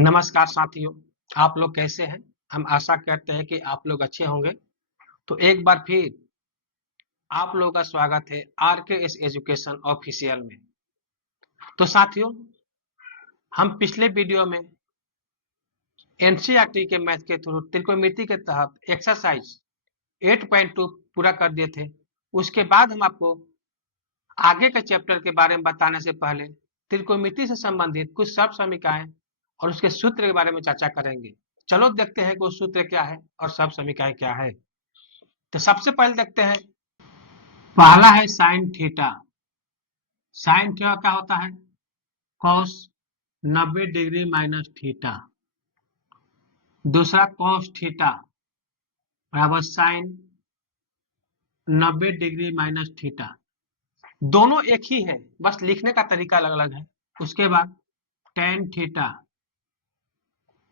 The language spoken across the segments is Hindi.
नमस्कार साथियों, आप लोग कैसे हैं? हम आशा करते हैं कि आप लोग अच्छे होंगे। तो एक बार फिर आप लोगों का स्वागत है आरकेएस एजुकेशन ऑफिशियल में। तो साथियों, हम पिछले वीडियो में एनसीईआरटी के मैथ के थ्रू त्रिकोणमिति के तहत एक्सरसाइज 8.2 पूरा कर दिए थे। उसके बाद हम आपको आगे के चैप्टर के बारे में बताने से पहले त्रिकोणमिति से संबंधित कुछ सर्व समीकरण और उसके सूत्र के बारे में चर्चा करेंगे। चलो देखते हैं कि वो सूत्र क्या है और सर्व समीकरण क्या है। तो सबसे पहले देखते हैं, पहला है साइन थीटा। साइन थीटा क्या होता है? Cos 90 degree minus theta. दूसरा कॉस थीटा बराबर साइन 90 डिग्री माइनस थीटा। दोनों एक ही है, बस लिखने का तरीका अलग अलग है। उसके बाद टेन थीटा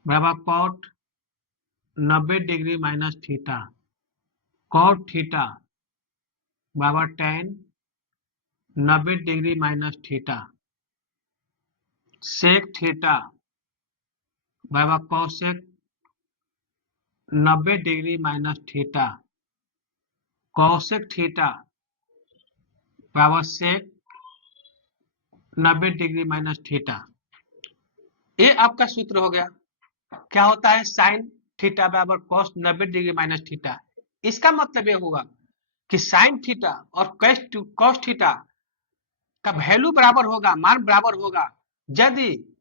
बराबर cot 90 degree minus theta. Cot theta बराबर tan 90 degree minus theta. Sec theta बराबर cosec 90 degree minus theta. Cosec theta बराबर सेक 90 डिग्री माइनस थीटा। ये आपका सूत्र हो गया। क्या होता है? साइन थीटा बराबर कॉस 90 डिग्री माइनस थीटा। इसका मतलब ये होगा कि साइन थीटा और कॉस थीटा का वैल्यू बराबर होगा, मान बराबर होगा, यदि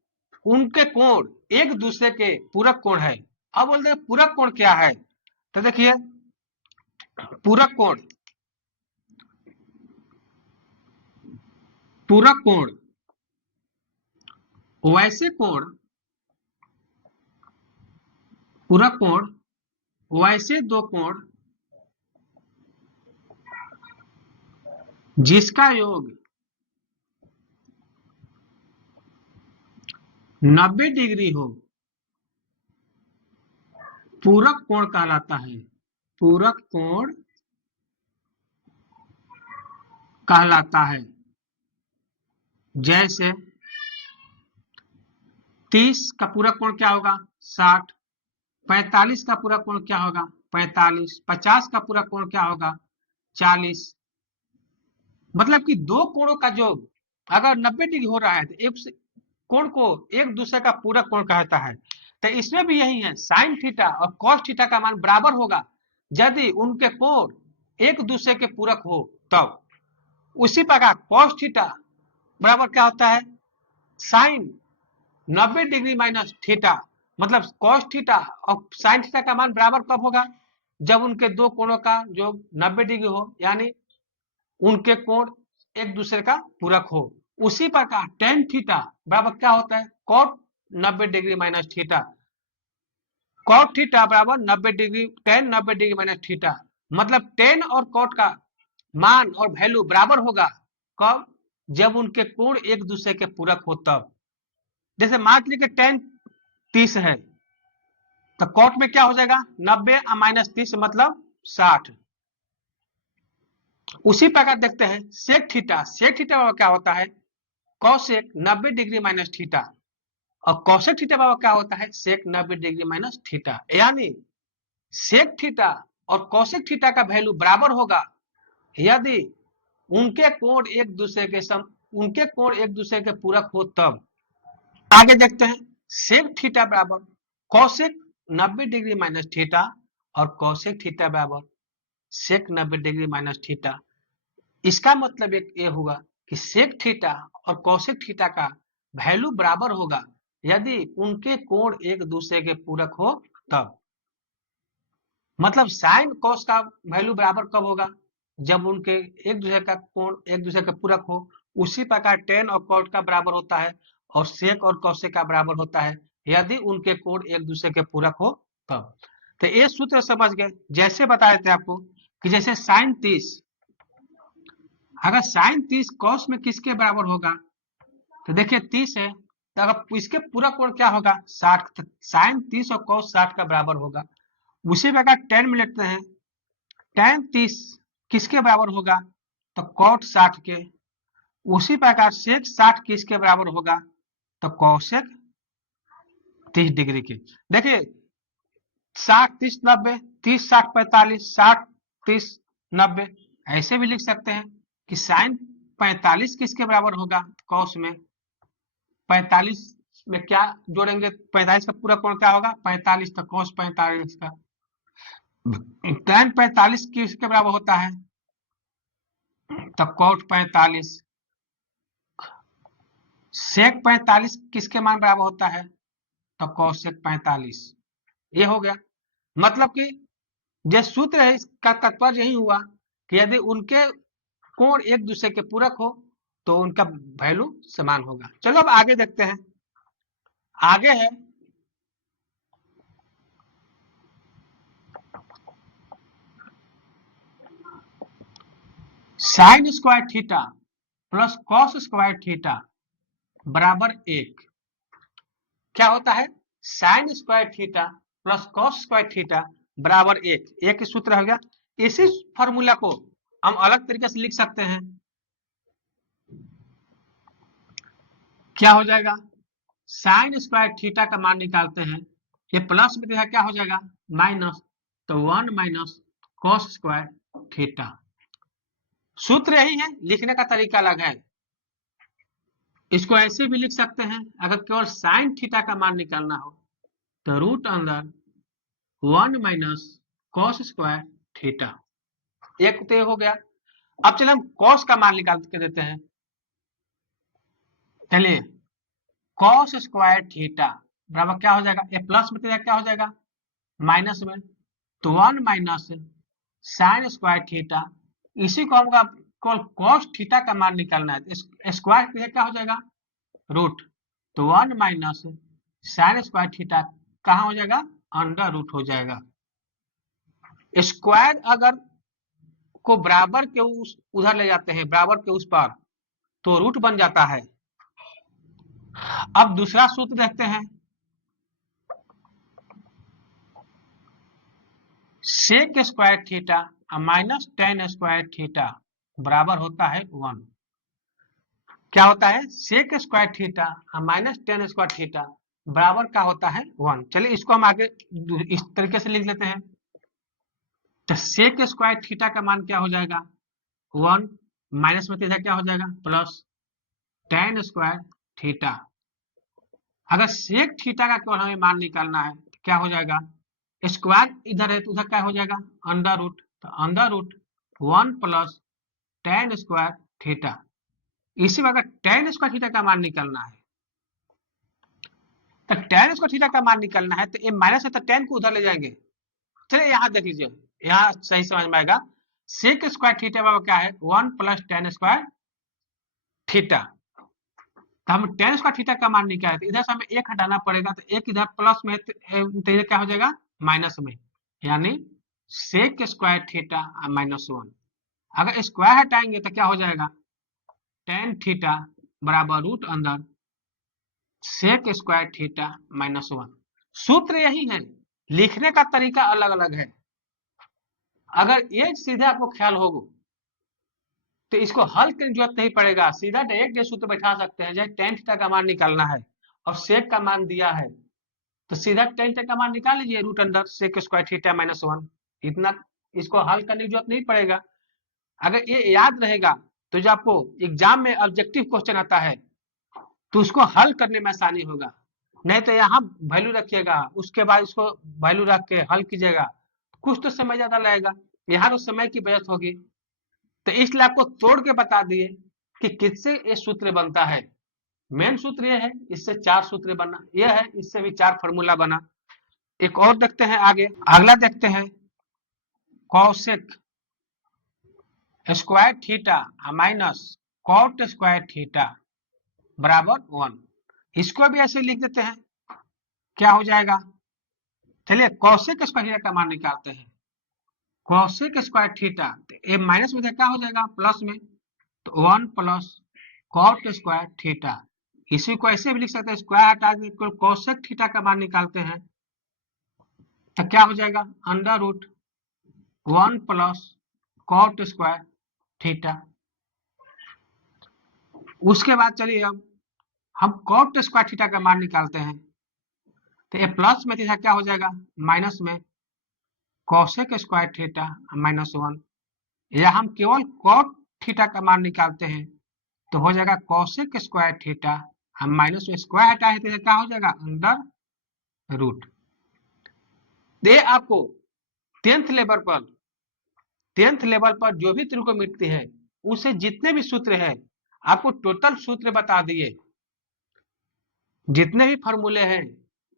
उनके कोण एक दूसरे के पूरक कोण है। अब बोलते हैं पूरक कोण क्या है? तो देखिए, पूरक कोण पूरक कोण वैसे कोण पूरक कोण वैसे दो कोण जिसका योग 90 डिग्री हो, पूरक कोण कहलाता है। पूरक कोण कहलाता है। जैसे 30 का पूरक कोण क्या होगा? 60। 45 का पूरक कोण क्या होगा? 45। 50 का पूरक कोण क्या होगा? 40। मतलब कि दो कोणों का योग अगर 90 डिग्री हो रहा है तो एक कोण को एक दूसरे का पूरक कोण कहता है। तो इसमें भी यही है, साइन थीटा और कॉस थीटा का मान बराबर होगा यदि उनके कोण एक दूसरे के पूरक हो तब। उसी प्रकार कॉस थीटा बराबर क्या होता है? Sine 90 degree minus theta. मतलब कॉस थीटा और साइन थीटा का मान बराबर कब होगा? जब उनके दो कोणों का जो 90 डिग्री हो, यानी उनके कोण एक दूसरे का पूरक हो। उसी प्रकार टेन थीटा बराबर क्या होता है? Cot 90 degree minus theta. Cot theta बराबर 90 degree tan 90 degree minus theta. मतलब टेन और कॉट का मान और वैल्यू बराबर होगा कब? जब उनके कोण एक दूसरे के पूरक हो तब। जैसे मान लीजिए टेन 30 है तो कॉट में क्या हो जाएगा? 90 माइनस 30 मतलब 60। उसी प्रकार देखते हैं सेक थीटा। सेक थीटा क्या होता है? Cosec 90 degree minus theta. और कॉसेक थीटा बराबर क्या होता है? सेक 90 डिग्री माइनस थीटा। यानी सेक थीटा और कॉसेक थीटा का वैल्यू बराबर होगा यदि उनके कोण एक दूसरे के पूरक हो तब। आगे देखते हैं, सेक थीटा बराबर कॉसेक 90 डिग्री माइनस थीटा और कॉसेक थीटा बराबर सेक 90 डिग्री माइनस थीटा। इसका मतलब एक ये हुआ कि सेक थीटा और कॉसेक थीटा का वैल्यू बराबर होगा यदि उनके कोण एक दूसरे के पूरक हो तब। मतलब साइन कॉस का वैल्यू बराबर कब होगा? जब उनके एक दूसरे का कोण एक दूसरे के पूरक हो। उसी प्रकार टेन और कॉट का बराबर होता है और सेक और कॉसेक का बराबर होता है यदि उनके कोण एक दूसरे के पूरक हो तब। तो ये सूत्र समझ गए। जैसे बताए थे आपको कि जैसे साइन 30, अगर साइन 30 कॉस में किसके बराबर होगा? तो देखिए 30 है तो अगर इसके पूरा कोण क्या होगा? 60। तो साइन 30 और कॉस 60 का बराबर होगा। उसी प्रकार टेन में लेते हैं, टेन 30 किसके बराबर होगा? तो कॉट 60 के। उसी प्रकार सेक 60 किसके बराबर होगा? तो कॉसेक 30 डिग्री की। देखिए 60 30 90, 30 60 45, 60 30 90, ऐसे भी लिख सकते हैं कि साइन 45 किसके बराबर होगा, कॉस में 45 में क्या जोड़ेंगे, 45 का पूरा कोण क्या होगा 45, तो कॉस 45 का। tan 45 किसके बराबर होता है, तो cot 45। sec 45 किसके मान बराबर होता है, तो cosec 45। ये हो गया, मतलब कि जो सूत्र है इसका तात्पर्य यही हुआ कि यदि उनके कोण एक दूसरे के पूरक हो तो उनका वैल्यू समान होगा। चलो अब आगे देखते हैं, आगे है sine square theta plus cos square theta बराबर 1। क्या होता है, sine square theta plus cos square theta बराबर 1, एक सूत्र हो गया। इसी फॉर्मूला को हम अलग तरीके से लिख सकते हैं, क्या हो जाएगा, साइन स्क्वायर थीटा का मान निकालते हैं, ये प्लस में देखा क्या हो जाएगा माइनस, तो 1 माइनस कॉस स्क्वायर थीटा। सूत्र यही है, लिखने का तरीका अलग है। इसको ऐसे भी लिख सकते हैं, अगर केवल साइन थीटा का मान निकालना हो तो रूट अंदर 1 माइनस कॉस स्क्वायर थीटा, एक तो हो गया। अब चलिए हम कॉस का मान निकाल के देते हैं, चलिए कॉस स्क्वायर थीटा बराबर क्या हो जाएगा, ये प्लस में क्या हो जाएगा माइनस में, तो 1 माइनस साइन स्क्वायर थीटा, इसी को हमको केवल कॉस थीटा का मान निकालना है, स्क्वायर क्या हो जाएगा रूट, तो 1 माइनस साइन स्क्वायर थीटा कहाँ हो जाएगा अंडर रूट हो जाएगा। स्क्वायर अगर को बराबर के उधर ले जाते हैं, बराबर के उस पार, तो रूट बन जाता है। अब दूसरा सूत्र देखते हैं, sec square theta minus tan square theta बराबर होता है 1। क्या होता है, sec square theta minus tan square theta बराबर क्या होता है 1। चलिए इसको हम आगे इस तरीके से लिख लेते हैं, तो सेक स्क्वायर थीटा का मान क्या हो जाएगा 1 माइनस में क्या हो जाएगा प्लस टेन स्क्वायर थीटा। अगर सेक थीटा का केवल हमें मान निकालना है तो क्या हो जाएगा, स्क्वायर इधर है तो उधर क्या हो जाएगा अंडर रूट, तो under root 1 plus tan square theta. इसी में अगर टेन स्क्वायर थीटा का मान निकालना है, तो टेन स्क्वायर थीटा का मान निकालना है तो ये माइनस है तो टेन को उधर ले जाएंगे। चलिए यहाँ देख लीजिए, यहाँ सही समझ में आएगा, सेक स्क्वायर थीटा बराबर क्या है 1 प्लस टेन स्क्वायर थीटा। तो हम टेन स्क्वायर थीटा का मान निकाले, तो इधर से हमें एक हटाना पड़ेगा, तो एक इधर प्लस में तो इधर क्या हो जाएगा माइनस में, यानी सेक स्क्वायर थीटा माइनस 1। अगर स्क्वायर हटाएंगे तो क्या हो जाएगा टेन थीटा बराबर रूट अंदर सेक स्क्वायर थीटा माइनस 1। सूत्र यही है, लिखने का तरीका अलग अलग है। अगर एक सीधे आपको ख्याल होगा तो इसको हल करने की जरूरत नहीं पड़ेगा, सीधा डायरेक्ट ये सूत्र बैठा सकते हैं। जैसे टेन थीटा का मान निकालना है और सेक का मान दिया है, तो सीधा टेन थीटा का मान निकाल लीजिए root under sec square theta minus 1। इतना इसको हल करने की जरूरत नहीं पड़ेगा। अगर ये याद रहेगा तो जो आपको एग्जाम में ऑब्जेक्टिव क्वेश्चन आता है तो उसको हल करने में आसानी होगा। नहीं तो यहाँ वैल्यू रखिएगा, उसके बाद इसको वैल्यू रख के हल कीजिएगा, कुछ तो समय ज्यादा लगेगा, यहाँ तो समय की बचत होगी। तो इसलिए आपको तोड़ के बता दिए कि किससे ये सूत्र बनता है। मेन सूत्र ये है, इससे 4 सूत्र बना, ये है इससे भी 4 फार्मूला बना। एक और देखते हैं आगे, अगला देखते हैं cosec square theta minus cot square theta बराबर 1। इसको भी ऐसे लिख देते हैं, क्या हो जाएगा, चलिए कॉसेक स्क्वायर थीटा का मान निकालते हैं। कॉसेक स्क्वायर थीटा ए माइनस में क्या हो जाएगा प्लस में, तो 1 प्लस कॉट स्क्वायर थीटा। इसी को ऐसे भी लिख सकते हैं, स्क्वायर हटा के कॉसेक थीटा का मान निकालते हैं तो क्या हो जाएगा under root 1 plus cot square theta. उसके बाद चलिए अब हम कॉट स्क्वायर थीटा का मान निकालते हैं, तो ये प्लस में थीटा क्या हो जाएगा, माइनस में कोसेक स्क्वायर थीटा -1, या हम केवल कॉट थीटा का मान निकालते हैं तो हो जाएगा कोसेक स्क्वायर थीटा, हम माइनस में स्क्वायर हटाए तो क्या हो जाएगा अंडर रूट। दे आपको टेंथ लेवल पर जो भी त्रिकोणमिति है उसे जितने भी सूत्र है आपको टोटल सूत्र बता दिए, जितने भी फॉर्मूले हैं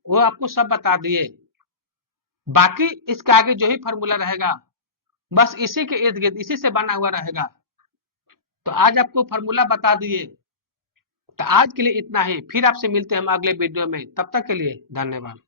वो आपको सब बता दिए, बाकी इसके आगे जो ही फॉर्मूला रहेगा बस इसी के इर्द गिर्द इसी से बना हुआ रहेगा। तो आज आपको फॉर्मूला बता दिए, तो आज के लिए इतना ही, फिर आपसे मिलते हैं हम अगले वीडियो में, तब तक के लिए धन्यवाद।